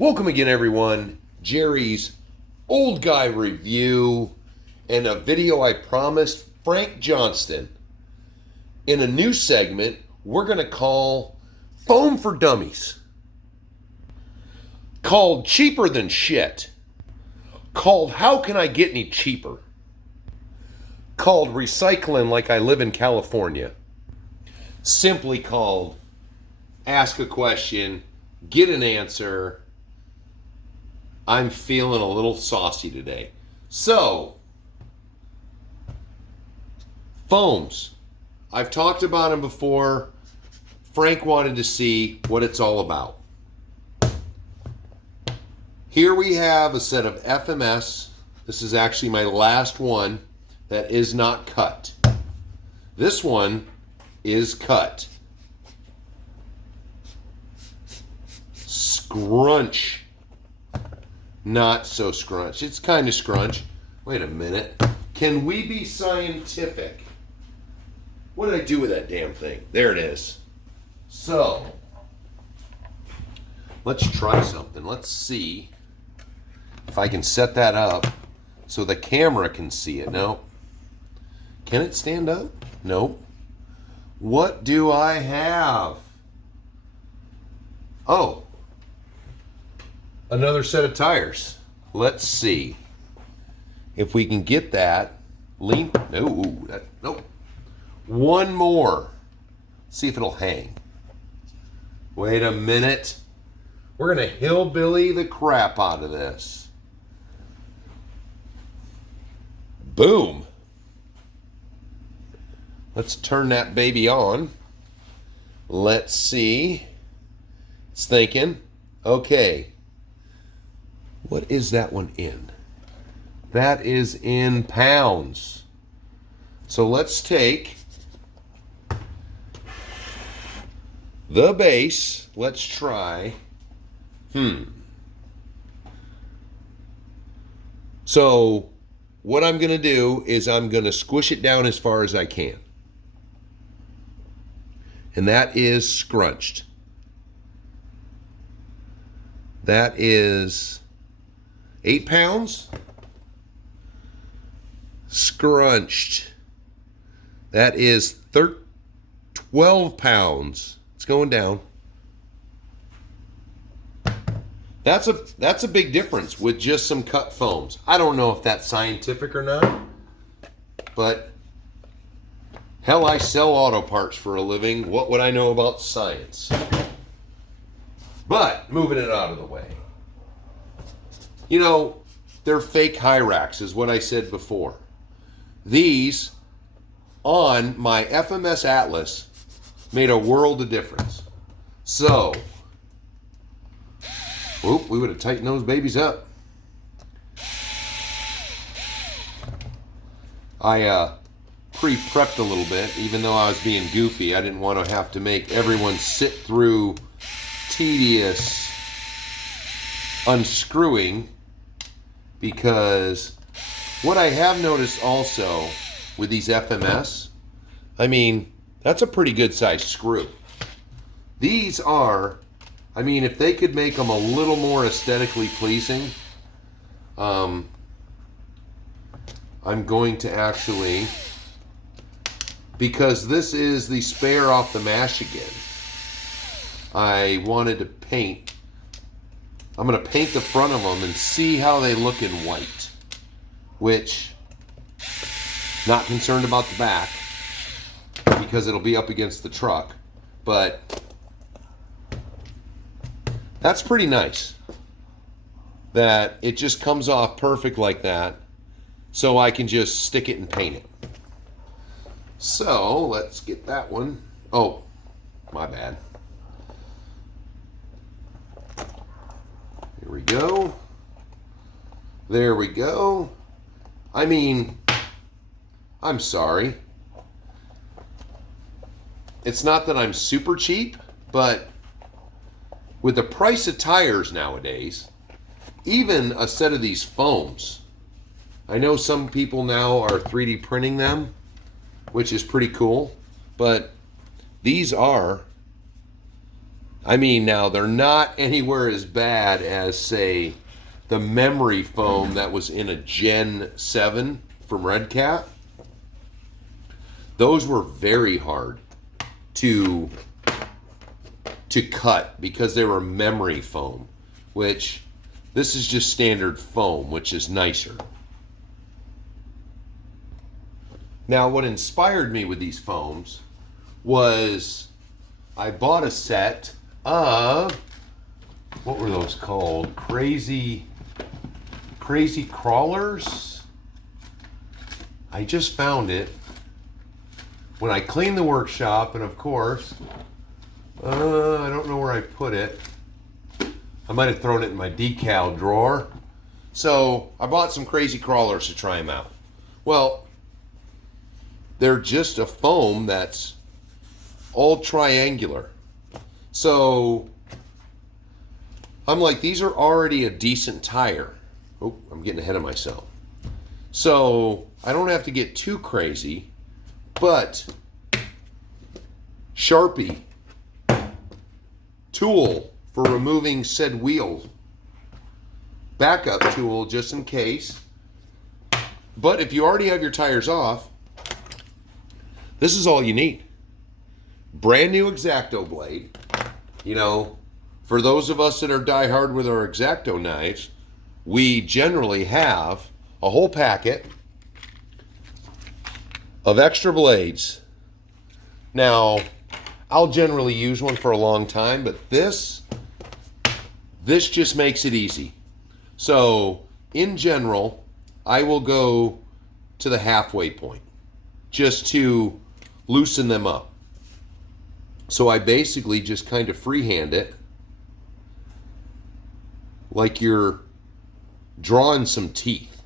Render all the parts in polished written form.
Welcome again, everyone. Jerry's Old Guy Review and a video I promised Frank Johnston. In a new segment, we're going to call Foam for Dummies. Called Cheaper Than Shit. Called How Can I Get Any Cheaper? Called Recycling Like I Live in California. Simply called Ask a Question, Get an Answer. I'm feeling a little saucy today. So, foams. I've talked about them before. Frank wanted to see what it's all about. Here we have a set of FMS. This is actually my last one that is not cut. This one is cut. Scrunch. Not so scrunch. It's kind of scrunch. Wait a minute. Can we be scientific? What did I do with that damn thing? There it is. So, let's try something. Let's see if I can set that up so the camera can see it. No. Can it stand up? Nope. What do I have? Oh. Another set of tires. Let's see if we can get that. Lean. Nope. One more. See if it'll hang. Wait a minute. We're going to hillbilly the crap out of this. Boom. Let's turn that baby on. Let's see. It's thinking. Okay. What is that one in? That is in pounds. So let's take the base. Let's try. So what I'm going to do is I'm going to squish it down as far as I can. And that is scrunched. That is 8 pounds. Scrunched. That is 12 pounds. It's going down. That's a big difference with just some cut foams. I don't know if that's scientific or not, but hell, I sell auto parts for a living. What would I know about science? But moving it out of the way. You know, they're fake high racks is what I said before. These on my FMS Atlas made a world of difference. So, we would have tightened those babies up. I pre-prepped a little bit, even though I was being goofy. I didn't want to have to make everyone sit through tedious unscrewing. Because what I have noticed also with these FMS, I mean, that's a pretty good sized screw. These are, I mean, if they could make them a little more aesthetically pleasing, I'm going to actually, because this is the spare off the mash again, I wanted to paint. I'm going to paint the front of them and see how they look in white. Which, not concerned about the back, because it'll be up against the truck. But, that's pretty nice. That it just comes off perfect like that. So I can just stick it and paint it. So, let's get that one. Oh, my bad. Here we go. There we go. I mean, I'm sorry. It's not that I'm super cheap, but with the price of tires nowadays, even a set of these foams, I know some people now are 3D printing them, which is pretty cool, but these are I mean, now they're not anywhere as bad as, say, the memory foam that was in a Gen 7 from Red Cat. Those were very hard to cut because they were memory foam, which this is just standard foam, which is nicer. Now, what inspired me with these foams was I bought a set of, what were those called? Crazy crawlers? I just found it when I cleaned the workshop, and of course, I don't know where I put it. I might have thrown it in my decal drawer. So I bought some crazy crawlers to try them out. Well, they're just a foam that's all triangular. So I'm like, these are already a decent tire. Oh, I'm getting ahead of myself. So I don't have to get too crazy, but Sharpie tool for removing said wheel, backup tool just in case. But if you already have your tires off, this is all you need. Brand new X-Acto blade. You know, for those of us that are diehard with our X-Acto knives, we generally have a whole packet of extra blades. Now, I'll generally use one for a long time, but this just makes it easy. So, in general, I will go to the halfway point just to loosen them up. So I basically just kind of freehand it like you're drawing some teeth.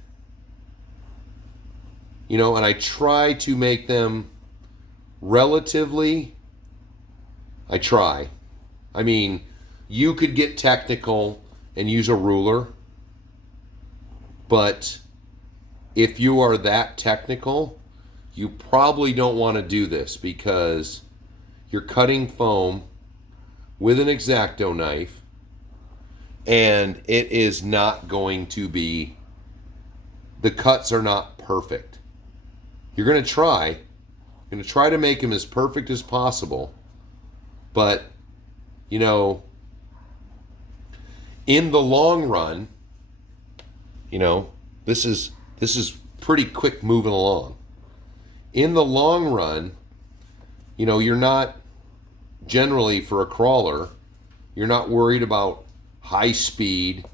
You know, and I try to make them relatively, I mean, you could get technical and use a ruler, but if you are that technical, you probably don't want to do this because you're cutting foam with an X-Acto knife and it is not going to be, the cuts are not perfect. You're going to try to make them as perfect as possible, but you know, in the long run, you know, this is pretty quick moving along. In the long run, you know, you're not generally, for a crawler, you're not worried about high speed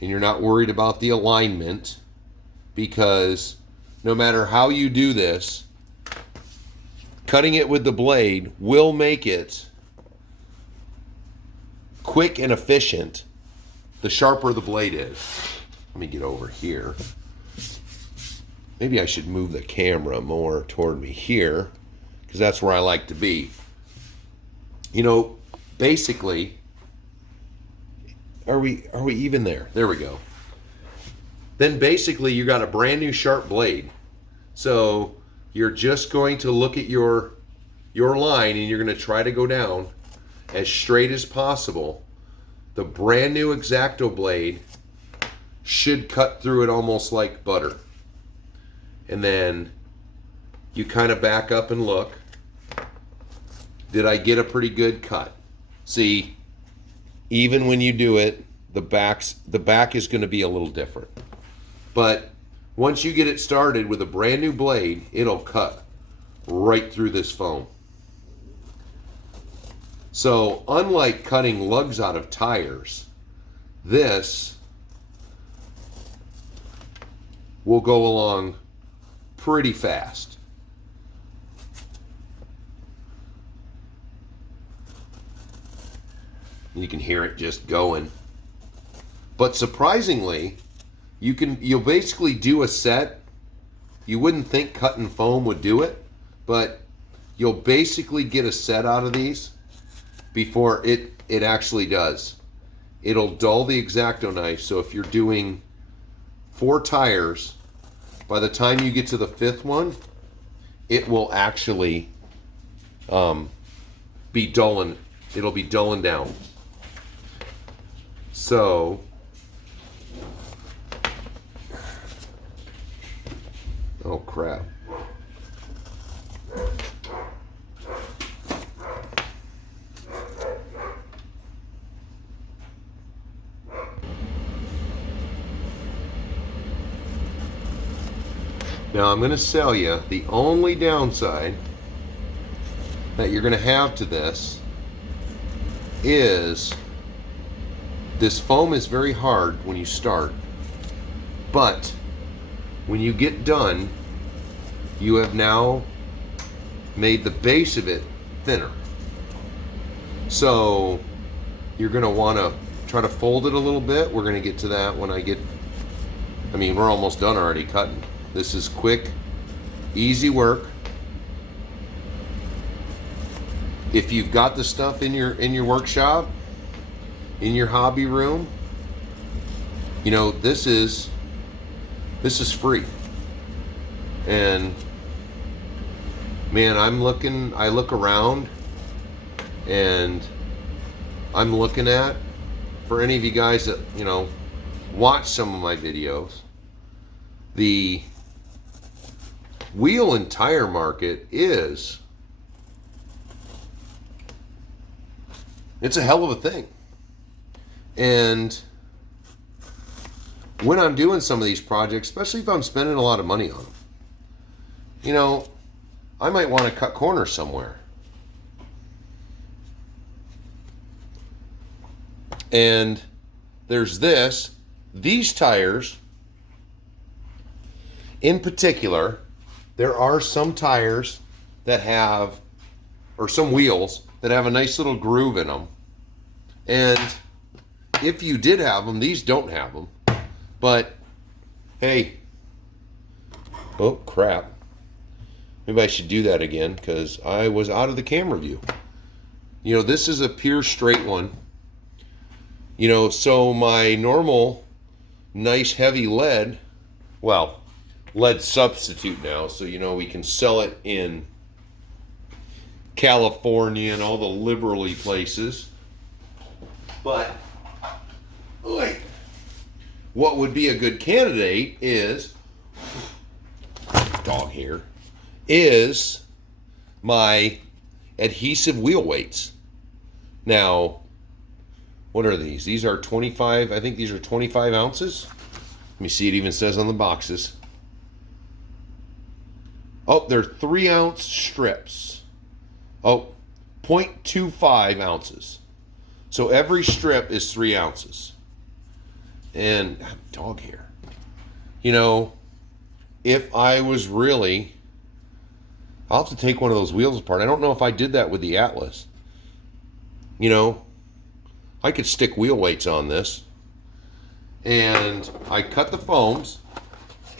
and you're not worried about the alignment, because no matter how you do this, cutting it with the blade will make it quick and efficient the sharper the blade is. Let me get over here. Maybe I should move the camera more toward me here, because that's where I like to be. You know, basically, are we even there? There we go. Then basically you got a brand new sharp blade. So you're just going to look at your line and you're going to try to go down as straight as possible. The brand new X-Acto blade should cut through it almost like butter. And then you kind of back up and look. Did I get a pretty good cut? See, even when you do it, the back is going to be a little different. But once you get it started with a brand new blade, it'll cut right through this foam. So unlike cutting lugs out of tires, this will go along pretty fast. You can hear it just going. But surprisingly, you'll basically do a set. You wouldn't think cutting foam would do it, but you'll basically get a set out of these before it actually does. It'll dull the X-Acto knife, so if you're doing 4 tires, by the time you get to the 5th one, it will actually be dulling. It'll be dulling down. So, oh crap. Now I'm going to sell you the only downside that you're going to have to this is this foam is very hard when you start, but when you get done, you have now made the base of it thinner. So you're going to want to try to fold it a little bit. We're going to get to that when we're almost done already cutting. This is quick, easy work. If you've got the stuff in your workshop, in your hobby room, you know, this is free. And man, I look around and I'm looking at, for any of you guys that, you know, watch some of my videos, the wheel and tire market it's a hell of a thing. And when I'm doing some of these projects, especially if I'm spending a lot of money on them, you know, I might want to cut corners somewhere. And there's these tires in particular. There are some tires that have, or some wheels that have a nice little groove in them. And if you did have them, these don't have them. But hey, oh crap. Maybe I should do that again because I was out of the camera view. You know, this is a pure straight one. You know, so my normal nice heavy lead, well, lead substitute now, so you know we can sell it in California and all the liberally places. But what would be a good candidate is dog hair, is my adhesive wheel weights. Now, what are these? These are 25, I think these are 25 ounces. Let me see, it even says on the boxes. Oh, they're 3-ounce strips. Oh, 0.25 ounces. So every strip is 3 ounces. And dog hair. You know, if I was really, I'll have to take one of those wheels apart. I don't know if I did that with the Atlas. You know, I could stick wheel weights on this. And I cut the foams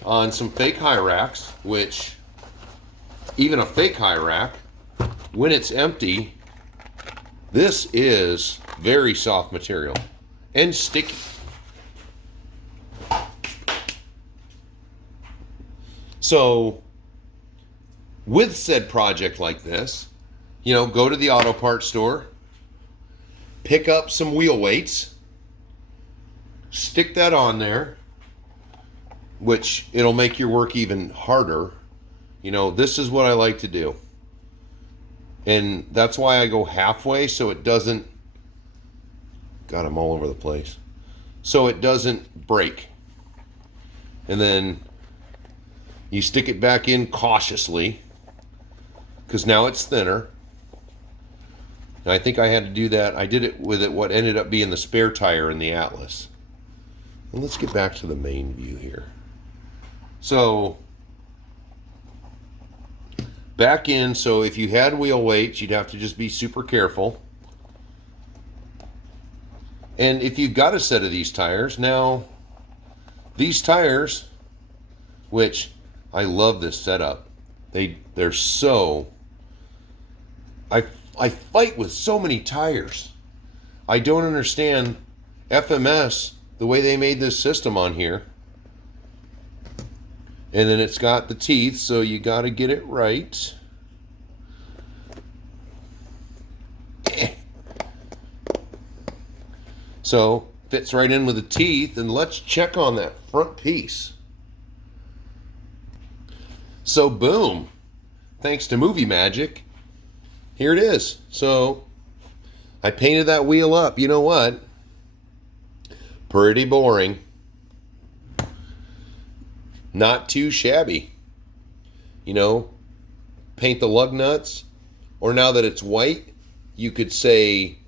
on some fake high racks, which even a fake high rack, when it's empty, this is very soft material and sticky. So with said project like this, you know, go to the auto parts store, pick up some wheel weights, stick that on there, which it'll make your work even harder. You know, this is what I like to do. And that's why I go halfway, so it doesn't, God, I'm all over the place. So it doesn't break. And then you stick it back in cautiously, because now it's thinner. And I think I had to do that. I did it with what ended up being the spare tire in the Atlas. And let's get back to the main view here. So back in, so if you had wheel weights, you'd have to just be super careful. And if you've got a set of these tires, now these tires, which I love this setup, they're so, I fight with so many tires. I don't understand FMS, the way they made this system on here. And then it's got the teeth, so you got to get it right. So Fits right in with the teeth, and let's check on that front piece. So boom, thanks to movie magic, here it is. So I painted that wheel up. You know what? Pretty boring. Not too shabby. You know, paint the lug nuts, or now that it's white, you could say,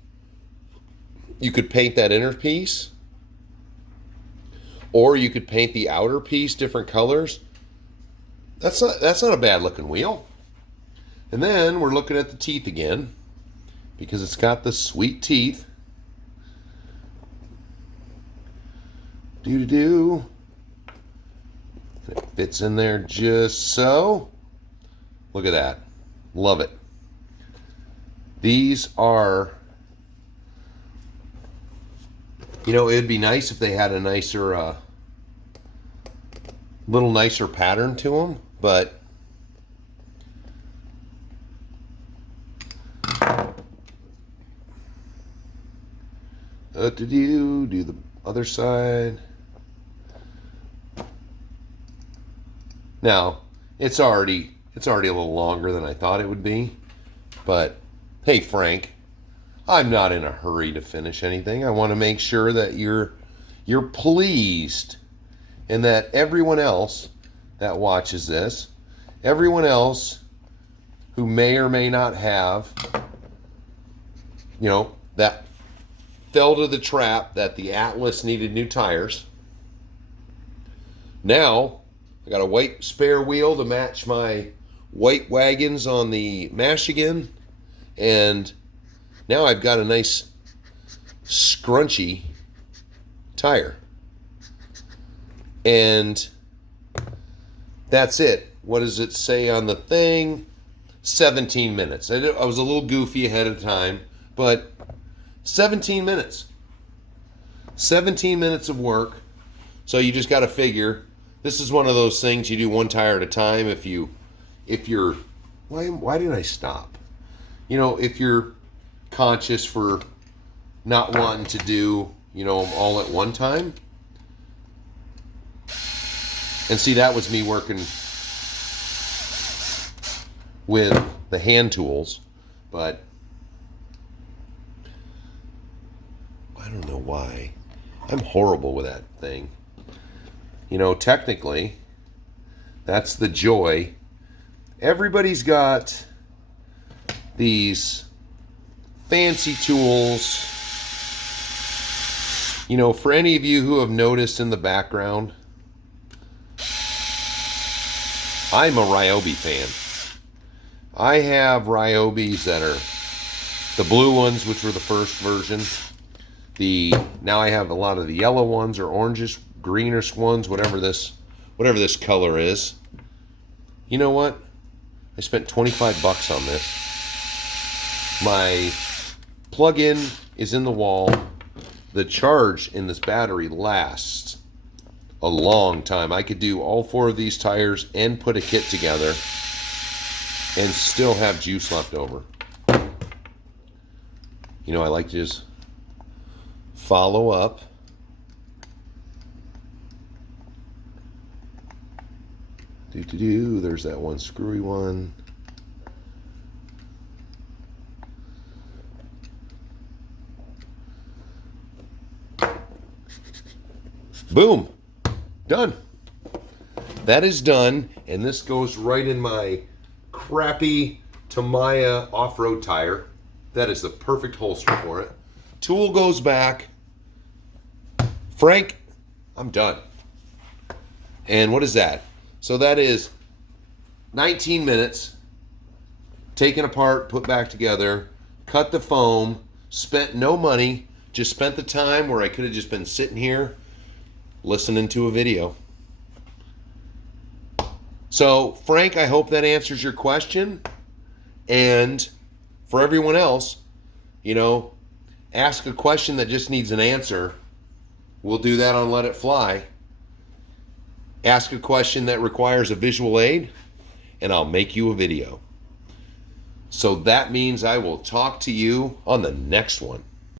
you could paint that inner piece, or you could paint the outer piece different colors. That's not a bad looking wheel. And then we're looking at the teeth again, because it's got the sweet teeth. Doo-doo-doo. It fits in there just so. Look at that. Love it. These are, you know, it'd be nice if they had a nicer, little nicer pattern to them, but do the other side. Now, it's already a little longer than I thought it would be, but hey, Frank, I'm not in a hurry to finish anything. I want to make sure that you're pleased, and that everyone else that watches this, everyone else who may or may not have, you know, that fell to the trap that the Atlas needed new tires. Now I got a white spare wheel to match my white wagons on the Michigan, and now I've got a nice scrunchy tire. And that's it. What does it say on the thing? 17 minutes. I was a little goofy ahead of time, but 17 minutes. 17 minutes of work. So you just got to figure, this is one of those things you do one tire at a time. If you're, why did I stop? You know, if you're conscious for not wanting to do, you know, them all at one time. And see, that was me working with the hand tools, but I don't know why. I'm horrible with that thing. You know, technically, that's the joy. Everybody's got these fancy tools. You know, for any of you who have noticed in the background, I'm a Ryobi fan. I have Ryobis that are the blue ones, which were the first version. Now I have a lot of the yellow ones, or orangish, greenish ones, whatever this color is. You know what? I spent 25 bucks on this. My plug-in is in the wall. The charge in this battery lasts a long time. I could do all 4 of these tires and put a kit together and still have juice left over. You know, I like to just follow up. There's that one screwy one. Boom. Done. That is done, and this goes right in my crappy Tamiya off-road tire. That is the perfect holster for it. Tool goes back. Frank, I'm done. And what is that? So that is 19 minutes, taken apart, put back together, cut the foam, spent no money, just spent the time where I could have just been sitting here listening to a video. So, Frank, I hope that answers your question. And for everyone else, you know, ask a question that just needs an answer. We'll do that on Let It Fly. Ask a question that requires a visual aid, and I'll make you a video. So that means I will talk to you on the next one.